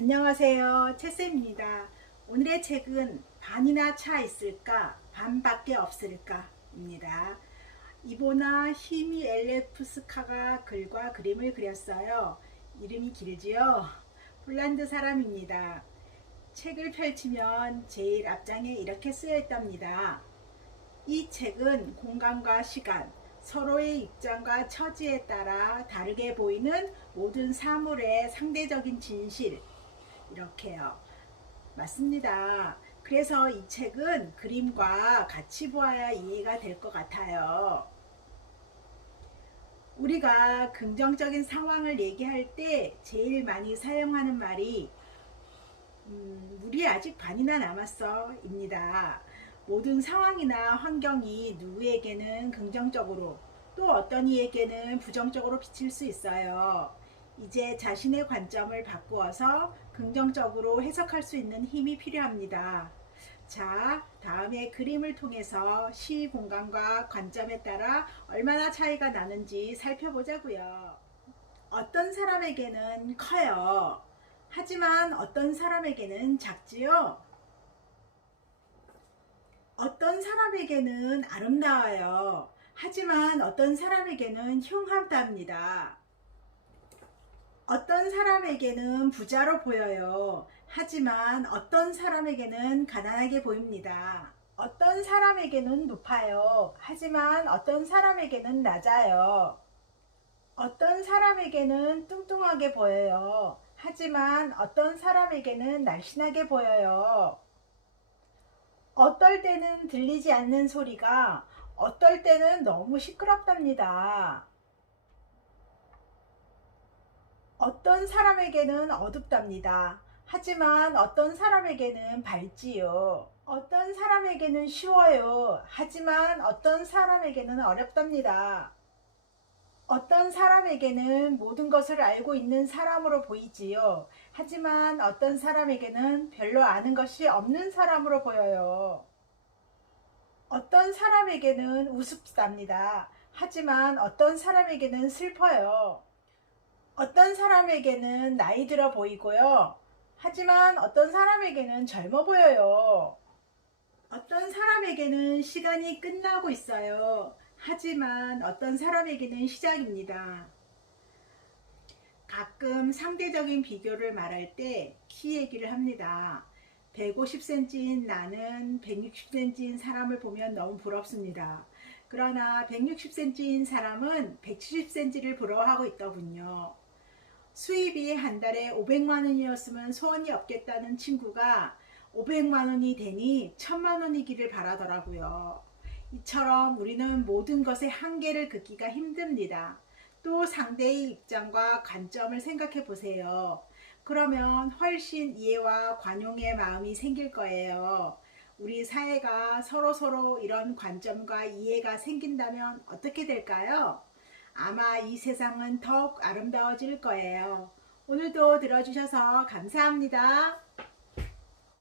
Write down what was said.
안녕하세요. 채쌤입니다. 오늘의 책은 반이나 차 있을까, 반밖에 없을까 입니다. 이보나 히미 엘레프스카가 글과 그림을 그렸어요. 이름이 길지요? 폴란드 사람입니다. 책을 펼치면 제일 앞장에 이렇게 쓰여 있답니다. 이 책은 공간과 시간, 서로의 입장과 처지에 따라 다르게 보이는 모든 사물의 상대적인 진실, 이렇게요. 맞습니다. 그래서 이 책은 그림과 같이 보아야 이해가 될 것 같아요. 우리가 긍정적인 상황을 얘기할 때 제일 많이 사용하는 말이 물이 아직 반이나 남았어 입니다. 모든 상황이나 환경이 누구에게는 긍정적으로 또 어떤 이에게는 부정적으로 비칠 수 있어요. 이제 자신의 관점을 바꾸어서 긍정적으로 해석할 수 있는 힘이 필요합니다. 자, 다음에 그림을 통해서 시 공간과 관점에 따라 얼마나 차이가 나는지 살펴보자고요. 어떤 사람에게는 커요. 하지만 어떤 사람에게는 작지요. 어떤 사람에게는 아름다워요. 하지만 어떤 사람에게는 흉하답니다. 어떤 사람에게는 부자로 보여요. 하지만 어떤 사람에게는 가난하게 보입니다. 어떤 사람에게는 높아요. 하지만 어떤 사람에게는 낮아요. 어떤 사람에게는 뚱뚱하게 보여요. 하지만 어떤 사람에게는 날씬하게 보여요. 어떨 때는 들리지 않는 소리가 어떨 때는 너무 시끄럽답니다. 어떤 사람에게는 어둡답니다. 하지만 어떤 사람에게는 밝지요. 어떤 사람에게는 쉬워요. 하지만 어떤 사람에게는 어렵답니다. 어떤 사람에게는 모든 것을 알고 있는 사람으로 보이지요. 하지만 어떤 사람에게는 별로 아는 것이 없는 사람으로 보여요. 어떤 사람에게는 우습답니다. 하지만 어떤 사람에게는 슬퍼요. 어떤 사람에게는 나이 들어 보이고요. 하지만 어떤 사람에게는 젊어 보여요. 어떤 사람에게는 시간이 끝나고 있어요. 하지만 어떤 사람에게는 시작입니다. 가끔 상대적인 비교를 말할 때 키 얘기를 합니다. 150cm인 나는 160cm인 사람을 보면 너무 부럽습니다. 그러나 160cm인 사람은 170cm를 부러워하고 있더군요. 수입이 한 달에 500만 원이었으면 소원이 없겠다는 친구가 500만 원이 되니 1000만 원이기를 바라더라고요. 이처럼 우리는 모든 것의 한계를 긋기가 힘듭니다. 또 상대의 입장과 관점을 생각해 보세요. 그러면 훨씬 이해와 관용의 마음이 생길 거예요. 우리 사회가 서로 이런 관점과 이해가 생긴다면 어떻게 될까요? 아마 이 세상은 더욱 아름다워질 거예요. 오늘도 들어주셔서 감사합니다.